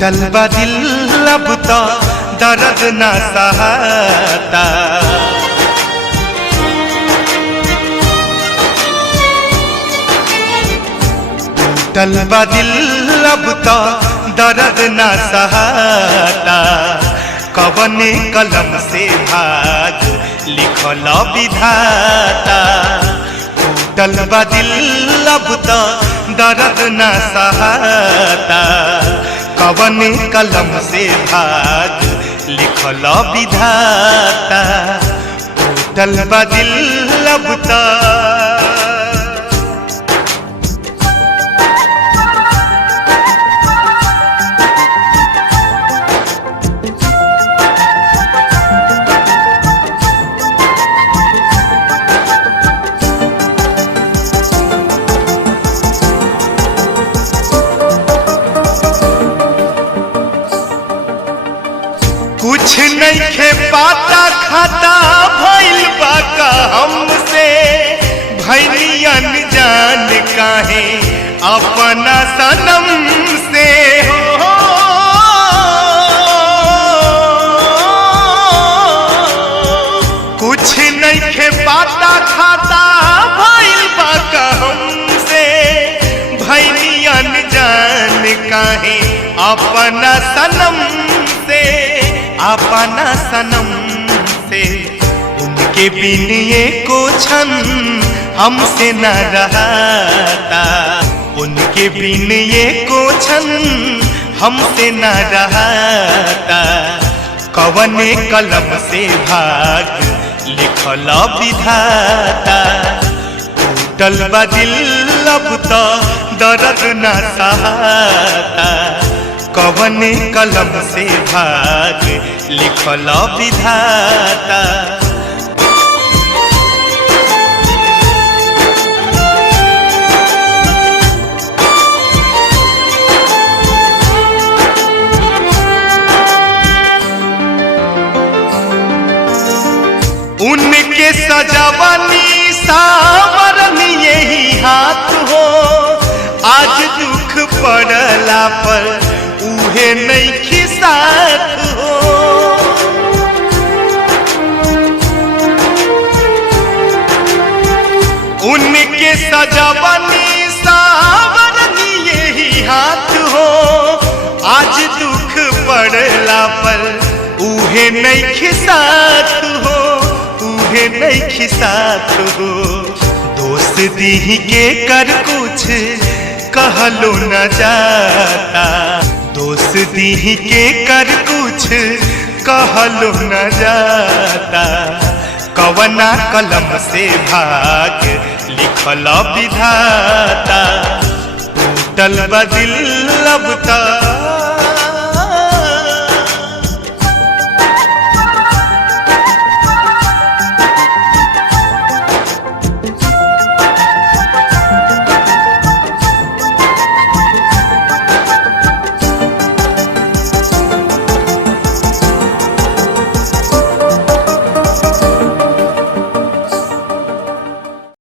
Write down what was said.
टूटल बा दिल अब तो दर्द न सहता, टूटल बा दिल अब तो दर्द न सहता। कवने कलम से भाग लिखल विधाता, टूटल बा दिल अब तो दर्द न सहता। कवने कलम से भाग लिखल विधाता, टूटल बा दिल अब तो। कुछ नहीं खे पाता खाता भइल बा का हमसे, भइली अनजान काहे अपना सनम से हो। कुछ नहीं खे पाता खाता भइल बा का हमसे, भइली अनजान काहे अपना सनम से, अपना सनम से। उनके बिन एको क्षण हमसे न रहता, उनके बिन एको क्षण हमसे न रहता। कवने कलम से भाग लिखल विधाता, टूटल बा दिल अब तो दर्द न सहता। कवने कलम से भाग लिखल विधाता। उनके सजावनी सावरनी यही हाथ हो, आज दुख पड़ला पर उहे नहीं खिसात हो। उनके सजावनी सावरनी यही हाथ हो, आज दुख पड़ला पर उहे नहीं खिसात हो, उहे नहीं खिसात हो। दोस्त दी के कर कुछ कहलो न जाता, दोस्त दी के कर कुछ कहलो न जाता। कवना कलम से भाग लिखल विधाता, टूटल बा दिल अब तो